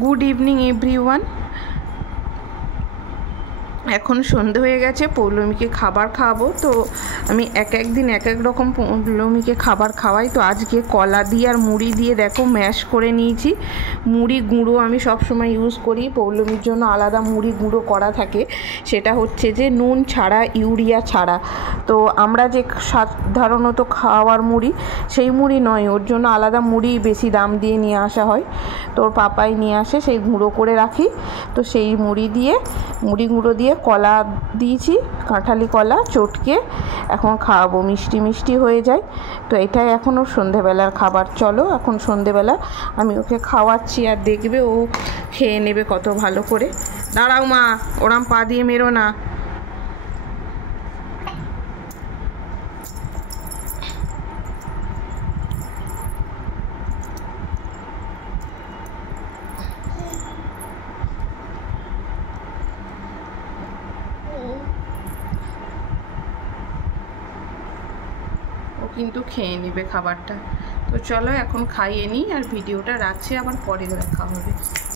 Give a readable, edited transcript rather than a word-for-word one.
Good evening everyone. এখন সন্ধে হয়ে গেছে, পৌলমীকে খাবার খাওয়াবো। তো আমি এক এক দিন এক এক রকম পৌলমীকে খাবার খাওয়াই। তো আজকে কলা দিয়ে আর মুড়ি দিয়ে দেখো ম্যাশ করে নিয়েছি। মুড়ি গুঁড়ো আমি সব সময় ইউজ করি, পৌলমীর জন্য আলাদা মুড়ি গুঁড়ো করা থাকে। সেটা হচ্ছে যে নুন ছাড়া, ইউরিয়া ছাড়া। তো আমরা যে সাধারণত খাওয়ার মুড়ি সেই মুড়ি নয়, ওর জন্য আলাদা মুড়ি বেশি দাম দিয়ে নিয়ে আসা হয়। তোর পাপাই নিয়ে আসে, সেই গুঁড়ো করে রাখি। তো সেই মুড়ি গুঁড়ো দিয়ে কলা দিয়েছি, কাঁঠালি কলা চটকে এখন খাওয়াবো, মিষ্টি মিষ্টি হয়ে যায়। তো এটাই এখন ওর সন্ধেবেলার খাবার। চলো এখন সন্ধেবেলা আমি ওকে খাওয়াচ্ছি, আর দেখবে ও খেয়ে নেবে কত ভালো করে। দাঁড়াও মা, ওরম পা দিয়ে মেরো না। ও কিন্তু খেয়ে নেবে খাবারটা। তো চলো এখন খাইয়ে নিই, আর ভিডিওটা রাখছি, আবার পরে দেখা হবে।